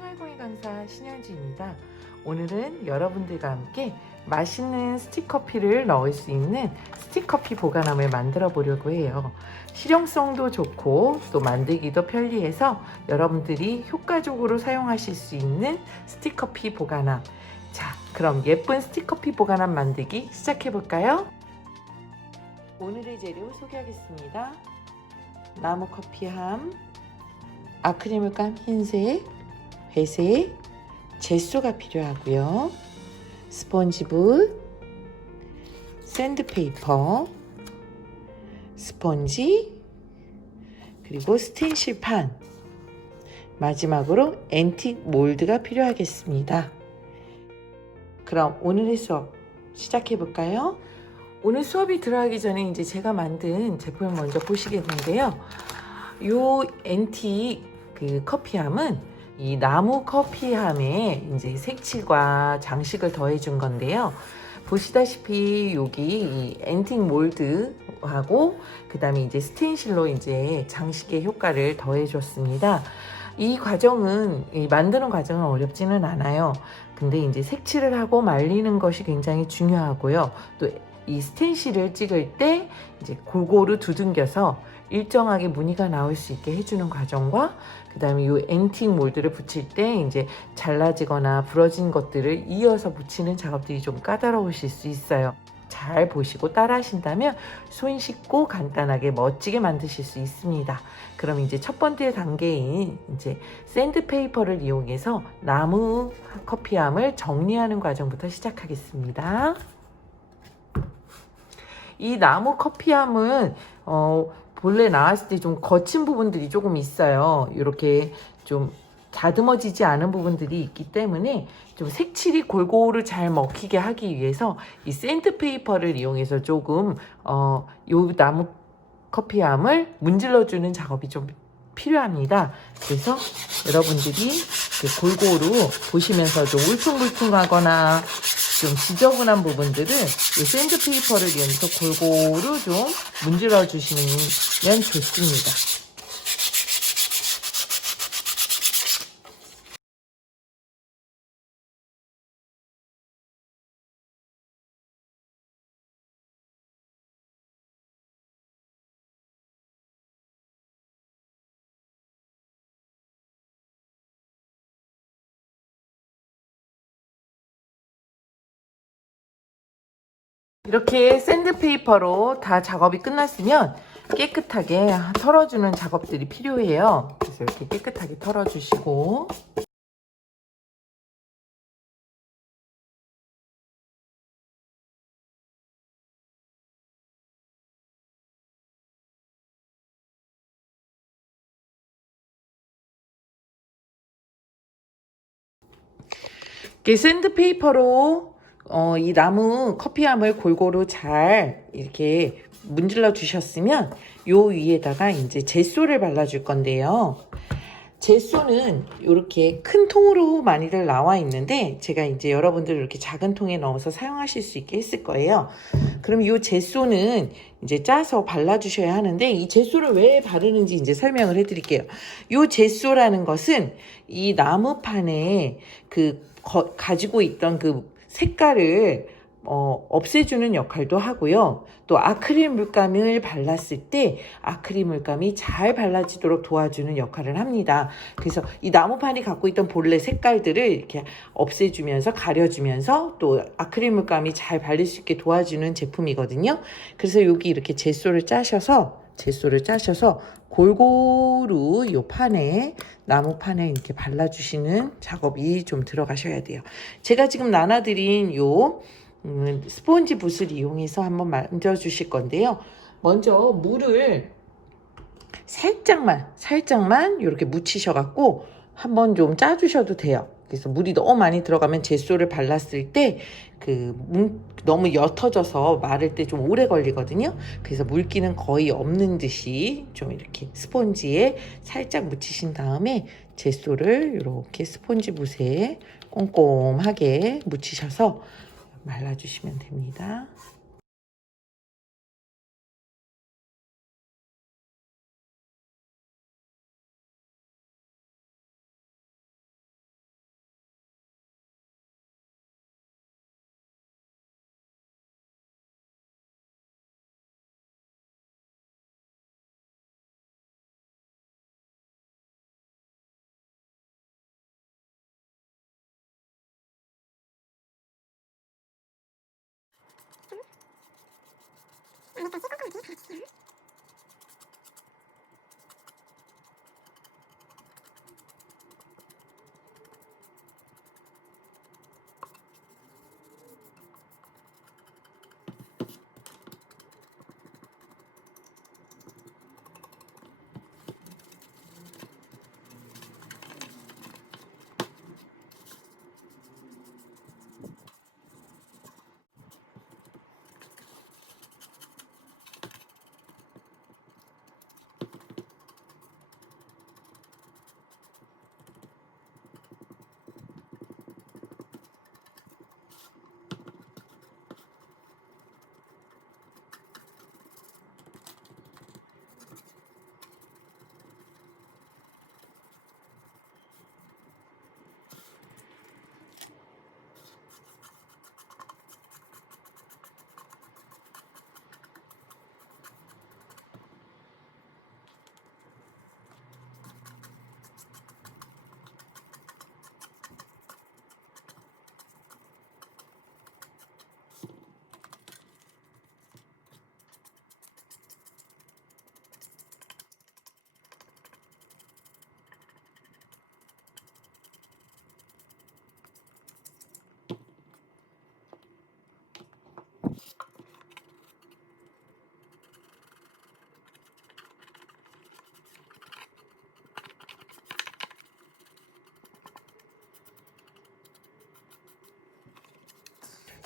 생활공예 강사 신현주입니다. 오늘은 여러분들과 함께 맛있는 스틱커피를 넣을 수 있는 스틱커피 보관함을 만들어 보려고 해요. 실용성도 좋고 또 만들기도 편리해서 여러분들이 효과적으로 사용하실 수 있는 스틱커피 보관함. 자, 그럼 예쁜 스틱커피 보관함 만들기 시작해 볼까요? 오늘의 재료 소개하겠습니다. 나무 커피함, 아크릴물감 흰색, 회색, 젯소가 필요하고요. 스펀지붓, 샌드페이퍼, 스펀지, 그리고 스텐실판, 마지막으로 앤틱 몰드가 필요하겠습니다. 그럼 오늘의 수업 시작해 볼까요? 오늘 수업이 들어가기 전에 이제 제가 만든 제품을 먼저 보시겠는데요. 요 앤틱 커피함은 이 나무 커피함에 이제 색칠과 장식을 더해 준 건데요. 보시다시피 여기 이 앤틱 몰드하고 그다음에 이제 스테인실로 이제 장식의 효과를 더해 줬습니다. 이 과정은 만드는 과정은 어렵지는 않아요. 근데 이제 색칠을 하고 말리는 것이 굉장히 중요하고요. 또 이 스텐실을 찍을 때 이제 골고루 두들겨서 일정하게 무늬가 나올 수 있게 해주는 과정과 그 다음에 이 앤틱 몰드를 붙일 때 이제 잘라지거나 부러진 것들을 이어서 붙이는 작업들이 좀 까다로우실 수 있어요. 잘 보시고 따라 하신다면 손 씻고 간단하게 멋지게 만드실 수 있습니다. 그럼 이제 첫 번째 단계인 이제 샌드페이퍼를 이용해서 나무 커피함을 정리하는 과정부터 시작하겠습니다. 이 나무 커피함은 본래 나왔을 때 좀 거친 부분들이 조금 있어요. 이렇게 좀 다듬어지지 않은 부분들이 있기 때문에 좀 색칠이 골고루 잘 먹히게 하기 위해서 이 샌드페이퍼를 이용해서 조금 요 나무 커피함을 문질러주는 작업이 좀 필요합니다. 그래서 여러분들이 골고루 보시면서 좀 울퉁불퉁하거나 좀 지저분한 부분들을 이 샌드페이퍼를 이용해서 골고루 좀 문질러 주시면 좋습니다. 이렇게 샌드페이퍼로 다 작업이 끝났으면 깨끗하게 털어주는 작업들이 필요해요. 그래서 이렇게 깨끗하게 털어주시고 이렇게 샌드페이퍼로 이 나무 커피함을 골고루 잘 이렇게 문질러 주셨으면 요 위에다가 이제 젯소를 발라줄 건데요. 젯소는 이렇게 큰 통으로 많이들 나와 있는데 제가 이제 여러분들 이렇게 작은 통에 넣어서 사용하실 수 있게 했을 거예요. 그럼 이 젯소는 이제 짜서 발라주셔야 하는데 이 젯소를 왜 바르는지 이제 설명을 해드릴게요. 이 젯소라는 것은 이 나무판에 가지고 있던 그 색깔을 없애주는 역할도 하고요. 또 아크릴 물감을 발랐을 때 아크릴 물감이 잘 발라지도록 도와주는 역할을 합니다. 그래서 이 나무판이 갖고 있던 본래 색깔들을 이렇게 없애주면서 가려주면서 또 아크릴 물감이 잘 발릴 수 있게 도와주는 제품이거든요. 그래서 여기 이렇게 젯소를 짜셔서 골고루 이 판에 나무판에 이렇게 발라주시는 작업이 좀 들어가셔야 돼요. 제가 지금 나눠드린 요 스폰지 붓을 이용해서 한번 만져주실 건데요. 먼저 물을 살짝만 이렇게 묻히셔갖고 한번 좀 짜주셔도 돼요. 그래서 물이 너무 많이 들어가면 젯소를 발랐을 때 너무 옅어져서 마를 때 좀 오래 걸리거든요. 그래서 물기는 거의 없는 듯이 좀 이렇게 스펀지에 살짝 묻히신 다음에 젯소를 이렇게 스펀지 붓에 꼼꼼하게 묻히셔서 말라주시면 됩니다.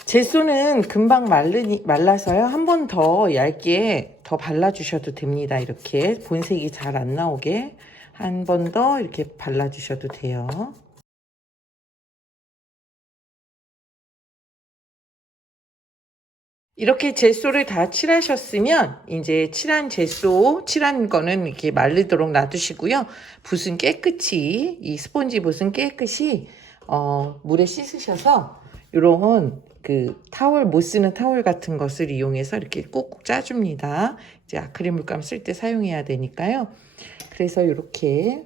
젯소는 금방 말라서요. 한 번 더 얇게 더 발라주셔도 됩니다. 이렇게 본색이 잘 안 나오게 한 번 더 이렇게 발라주셔도 돼요. 이렇게 젯소를 다 칠하셨으면 이제 칠한 거는 이렇게 마르도록 놔두시고요. 붓은 깨끗이, 이 스폰지 붓은 깨끗이 물에 씻으셔서 이런 그 타월, 못 쓰는 타월 같은 것을 이용해서 이렇게 꾹꾹 짜줍니다. 이제 아크릴 물감 쓸 때 사용해야 되니까요. 그래서 이렇게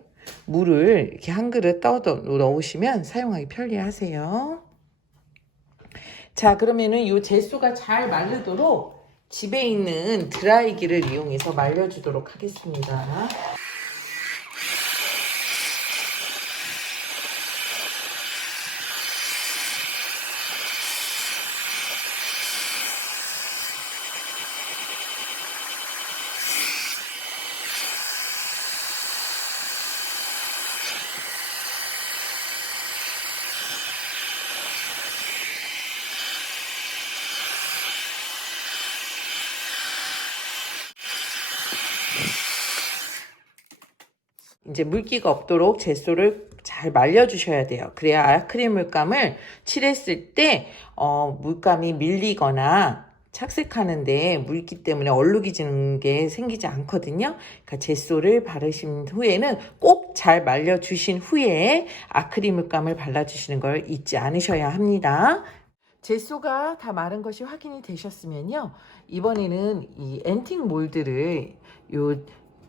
물을 이렇게 한 그릇 떠 넣으시면 사용하기 편리하세요. 자, 그러면은 이 젯소가 잘 마르도록 집에 있는 드라이기를 이용해서 말려주도록 하겠습니다. 이제 물기가 없도록 젯소를 잘 말려주셔야 돼요. 그래야 아크릴 물감을 칠했을 때 물감이 밀리거나 착색하는데 물기 때문에 얼룩이지는 게 생기지 않거든요. 그러니까 젯소를 바르신 후에는 꼭 잘 말려주신 후에 아크릴 물감을 발라주시는 걸 잊지 않으셔야 합니다. 젯소가 다 마른 것이 확인이 되셨으면요. 이번에는 이 앤틱 몰드를 요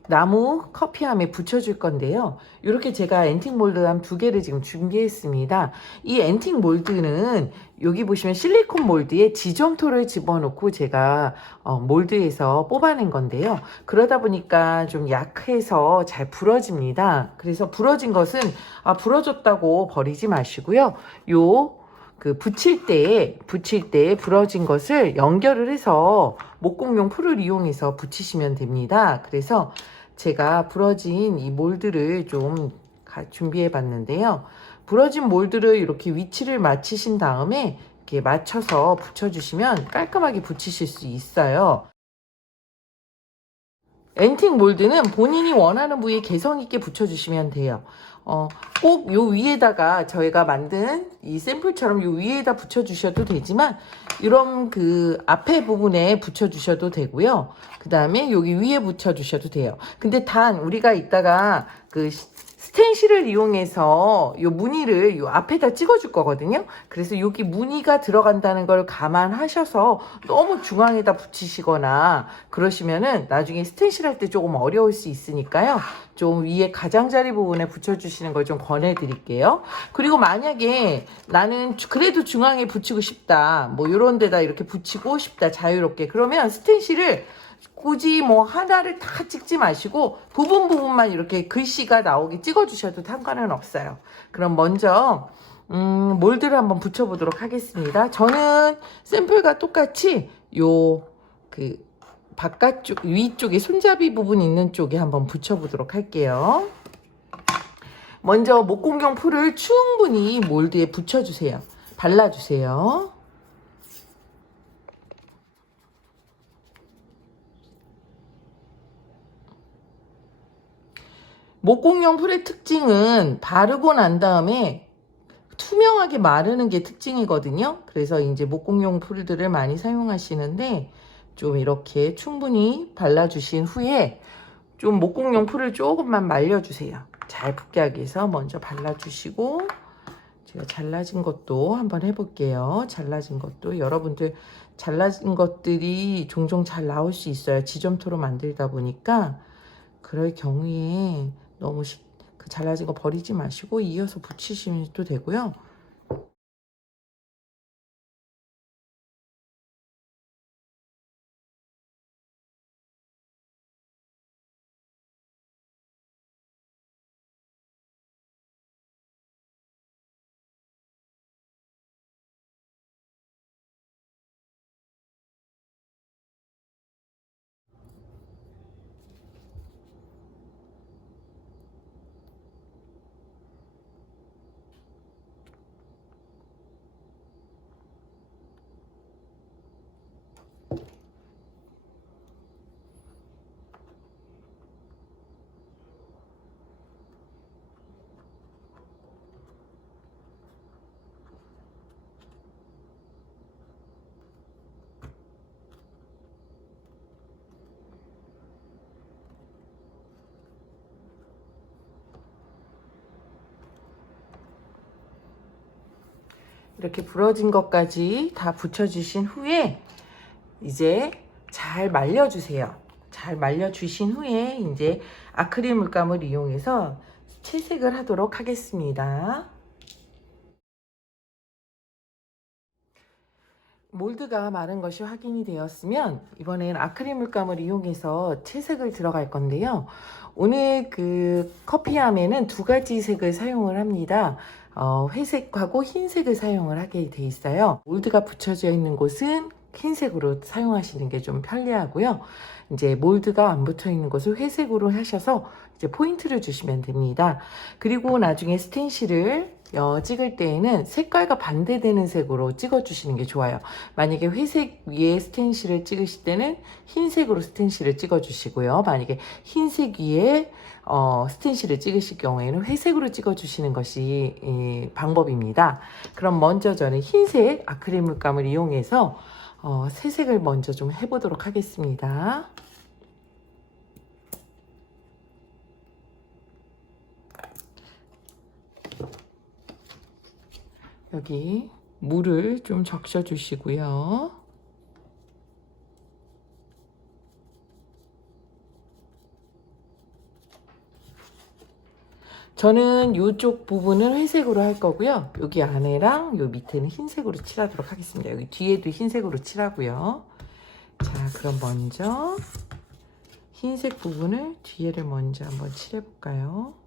나무 커피함에 붙여줄 건데요. 이렇게 제가 앤틱 몰드 한 2개를 지금 준비했습니다. 이 앤틱 몰드는 여기 보시면 실리콘 몰드에 지점토를 집어넣고 제가 몰드에서 뽑아낸 건데요. 그러다 보니까 좀 약해서 잘 부러집니다. 그래서 부러진 것은 부러졌다고 버리지 마시고요. 붙일 때 부러진 것을 연결을 해서 목공용 풀을 이용해서 붙이시면 됩니다. 그래서 제가 부러진 이 몰드를 좀 준비해 봤는데요. 부러진 몰드를 이렇게 위치를 맞추신 다음에 이렇게 맞춰서 붙여주시면 깔끔하게 붙이실 수 있어요. 앤틱 몰드는 본인이 원하는 부위에 개성 있게 붙여주시면 돼요. 꼭 요 위에다가 저희가 만든 이 샘플처럼 요 위에다 붙여주셔도 되지만 이런 그 앞에 부분에 붙여주셔도 되고요. 그 다음에 여기 위에 붙여주셔도 돼요. 근데 단 우리가 이따가 그 스텐실을 이용해서 요 무늬를 요 앞에다 찍어줄 거거든요. 그래서 여기 무늬가 들어간다는 걸 감안하셔서 너무 중앙에다 붙이시거나 그러시면은 나중에 스텐실 할 때 조금 어려울 수 있으니까요. 좀 위에 가장자리 부분에 붙여주시는 걸 좀 권해드릴게요. 그리고 만약에 나는 그래도 중앙에 붙이고 싶다, 뭐 이런 데다 이렇게 붙이고 싶다, 자유롭게, 그러면 스텐실을 굳이 뭐 하나를 다 찍지 마시고 부분만 이렇게 글씨가 나오게 찍어주셔도 상관은 없어요. 그럼 먼저 몰드를 한번 붙여보도록 하겠습니다. 저는 샘플과 똑같이 요 그 바깥쪽 위쪽에 손잡이 부분 있는 쪽에 한번 붙여보도록 할게요. 먼저 목공용 풀을 충분히 몰드에 붙여주세요. 발라주세요. 목공용 풀의 특징은 바르고 난 다음에 투명하게 마르는 게 특징이거든요. 그래서 이제 목공용 풀들을 많이 사용하시는데 좀 이렇게 충분히 발라주신 후에 좀 목공용 풀을 조금만 말려주세요. 잘 붙게 하기 위해서 먼저 발라주시고, 제가 잘라진 것도 한번 해볼게요. 잘라진 것도 여러분들 잘라진 것들이 종종 잘 나올 수 있어요. 지점토로 만들다 보니까. 그럴 경우에 너무 그 잘라진 거 버리지 마시고 이어서 붙이시면 또 되고요. 이렇게 부러진 것까지 다 붙여주신 후에 이제 잘 말려주세요. 잘 말려주신 후에 이제 아크릴 물감을 이용해서 채색을 하도록 하겠습니다. 몰드가 마른 것이 확인이 되었으면 이번엔 아크릴 물감을 이용해서 채색을 들어갈 건데요. 오늘 그 커피함에는 두 가지 색을 사용을 합니다. 회색하고 흰색을 사용을 하게 돼 있어요. 몰드가 붙여져 있는 곳은 흰색으로 사용하시는 게 좀 편리하고요. 이제 몰드가 안 붙어 있는 곳을 회색으로 하셔서 이제 포인트를 주시면 됩니다. 그리고 나중에 스텐실을 찍을 때에는 색깔과 반대되는 색으로 찍어 주시는 게 좋아요. 만약에 회색 위에 스텐실을 찍으실 때는 흰색으로 스텐실을 찍어 주시고요. 만약에 흰색 위에 스텐실을 찍으실 경우에는 회색으로 찍어 주시는 것이 방법입니다. 그럼 먼저 저는 흰색 아크릴 물감을 이용해서 새색을 먼저 좀 해보도록 하겠습니다. 여기 물을 좀 적셔 주시고요. 저는 이쪽 부분은 회색으로 할 거고요. 여기 안에랑 요 밑에는 흰색으로 칠하도록 하겠습니다. 여기 뒤에도 흰색으로 칠하고요. 자, 그럼 먼저 흰색 부분을 뒤에를 먼저 한번 칠해 볼까요?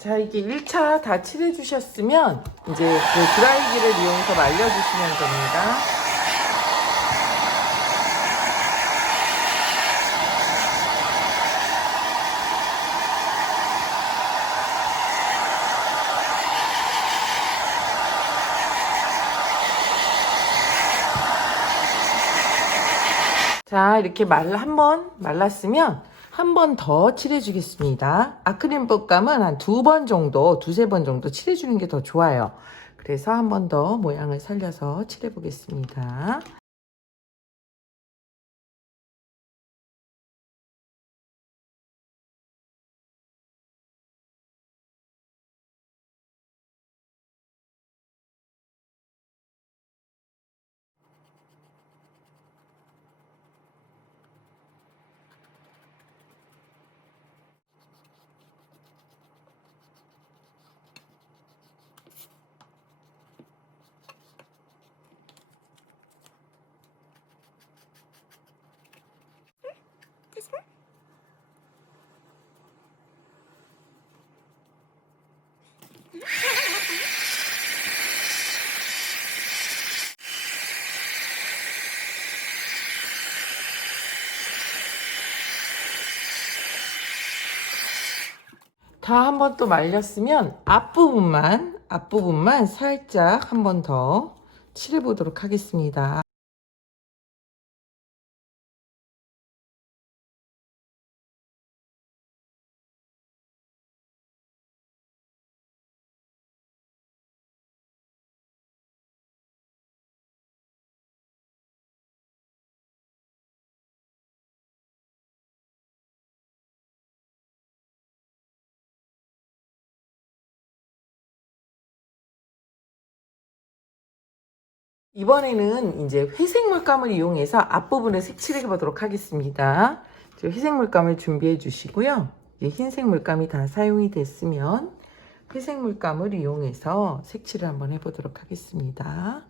자, 이게 1차 다 칠해 주셨으면 이제 그 드라이기를 이용해서 말려 주시면 됩니다. 자, 이렇게 한번 말랐으면 한 번 더 칠해 주겠습니다. 아크릴 붓감은 한 2번 정도, 2~3번 정도 칠해 주는 게 더 좋아요. 그래서 한 번 더 모양을 살려서 칠해 보겠습니다. 다 한 번 또 말렸으면 앞부분만 살짝 한 번 더 칠해 보도록 하겠습니다. 이번에는 이제 회색 물감을 이용해서 앞부분을 색칠해 보도록 하겠습니다. 회색 물감을 준비해 주시고요. 흰색 물감이 다 사용이 됐으면 회색 물감을 이용해서 색칠을 한번 해보도록 하겠습니다.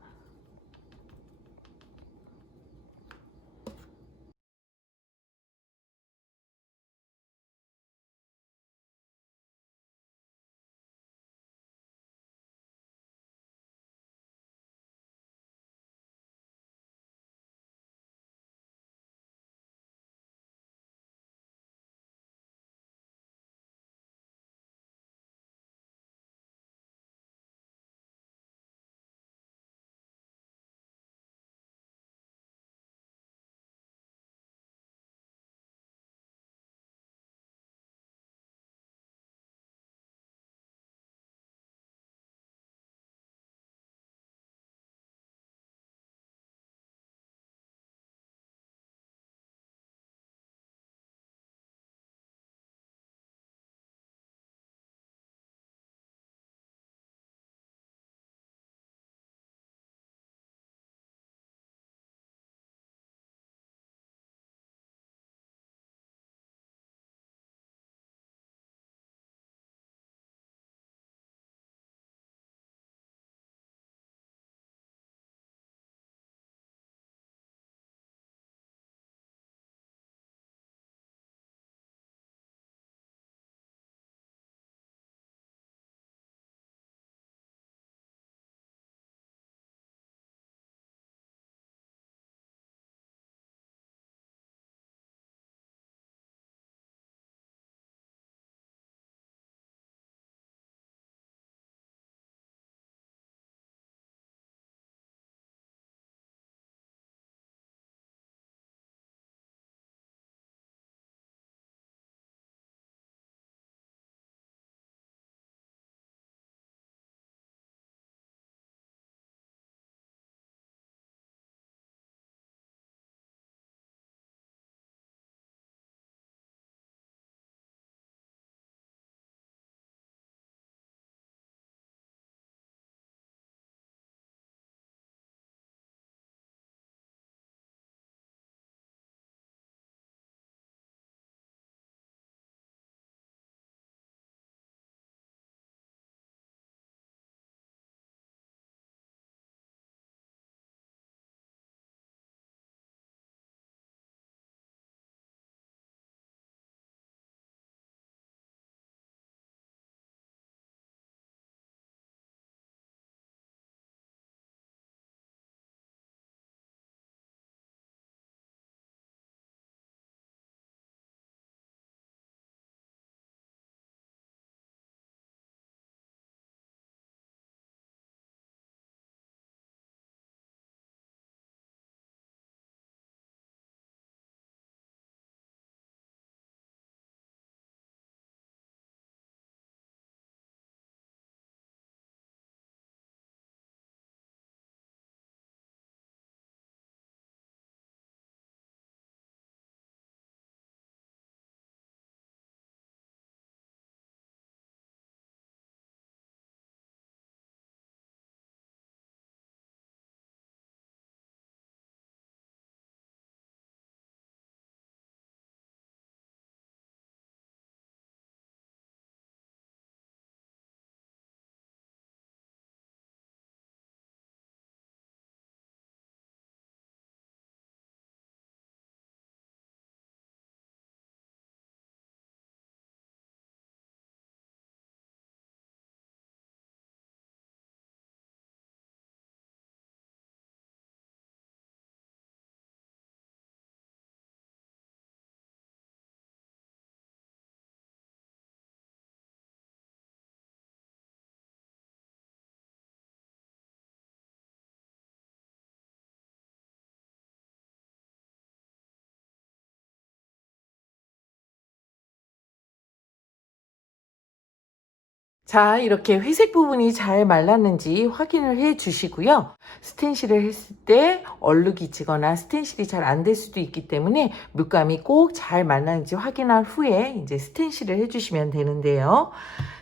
자, 이렇게 회색 부분이 잘 말랐는지 확인을 해 주시고요. 스텐실을 했을 때 얼룩이 지거나 스텐실이 잘 안 될 수도 있기 때문에 물감이 꼭 잘 말랐는지 확인한 후에 이제 스텐실을 해 주시면 되는데요.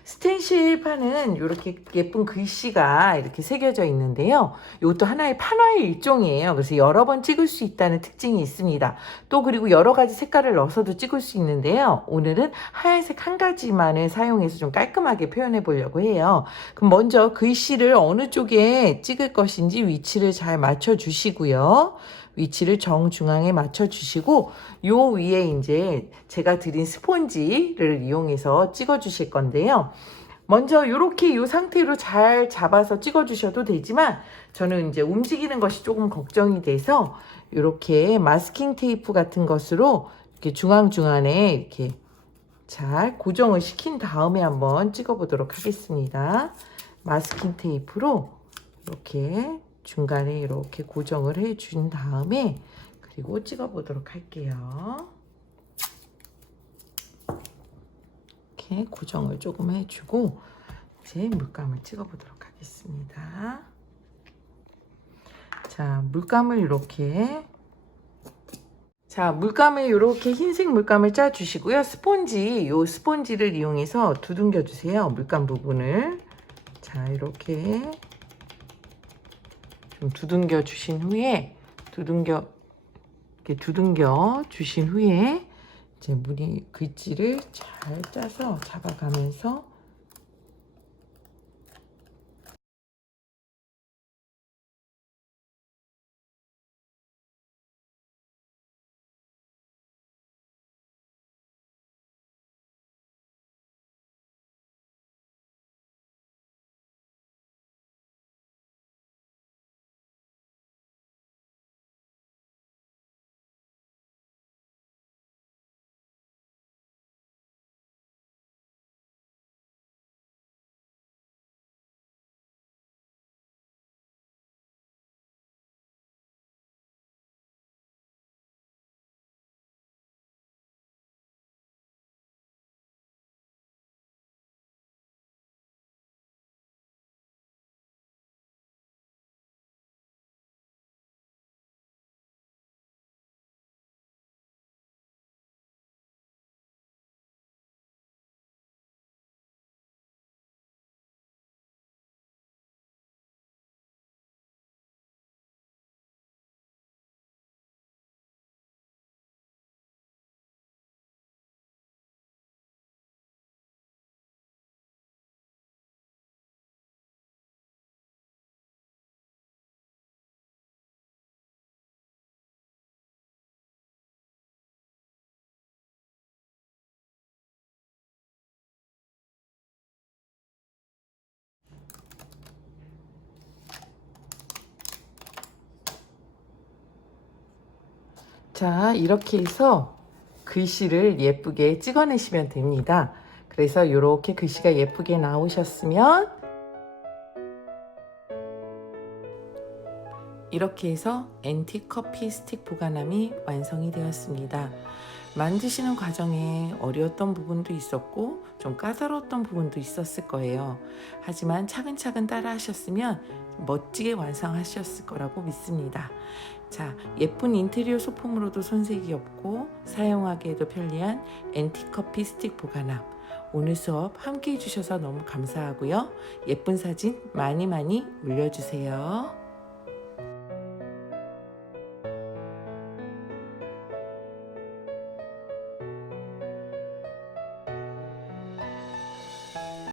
스텐실판은 이렇게 예쁜 글씨가 이렇게 새겨져 있는데요. 이것도 하나의 판화의 일종이에요. 그래서 여러 번 찍을 수 있다는 특징이 있습니다. 또 그리고 여러 가지 색깔을 넣어서도 찍을 수 있는데요. 오늘은 하얀색 한 가지만을 사용해서 좀 깔끔하게 표현해 보려고 해요. 그럼 먼저 글씨를 어느 쪽에 찍을 것인지 위치를 잘 맞춰 주시고요. 위치를 정중앙에 맞춰 주시고 요 위에 이제 제가 드린 스폰지를 이용해서 찍어 주실 건데요. 먼저 이렇게 이 상태로 잘 잡아서 찍어 주셔도 되지만 저는 이제 움직이는 것이 조금 걱정이 돼서 이렇게 마스킹 테이프 같은 것으로 이렇게 중앙중앙에 이렇게 잘 고정을 시킨 다음에 한번 찍어 보도록 하겠습니다. 마스킹 테이프로 이렇게 중간에 이렇게 고정을 해 준 다음에 그리고 찍어 보도록 할게요. 이렇게 고정을 조금 해주고 이제 물감을 찍어 보도록 하겠습니다. 자, 물감을 이렇게 흰색 물감을 짜 주시고요. 요 스폰지를 이용해서 두둥겨 주세요. 물감 부분을. 자, 이렇게 좀 두둥겨 주신 후에 두둥겨 주신 후에 이제 글씨를 잘 짜서 잡아가면서 자, 이렇게 해서 글씨를 예쁘게 찍어내시면 됩니다. 그래서 이렇게 글씨가 예쁘게 나오셨으면 이렇게 해서 앤틱 커피 스틱 보관함이 완성이 되었습니다. 만드시는 과정에 어려웠던 부분도 있었고 좀 까다로웠던 부분도 있었을 거예요. 하지만 차근차근 따라 하셨으면 멋지게 완성하셨을 거라고 믿습니다. 자, 예쁜 인테리어 소품으로도 손색이 없고 사용하기에도 편리한 앤틱 커피 스틱 보관함. 오늘 수업 함께 해주셔서 너무 감사하고요. 예쁜 사진 많이 올려주세요.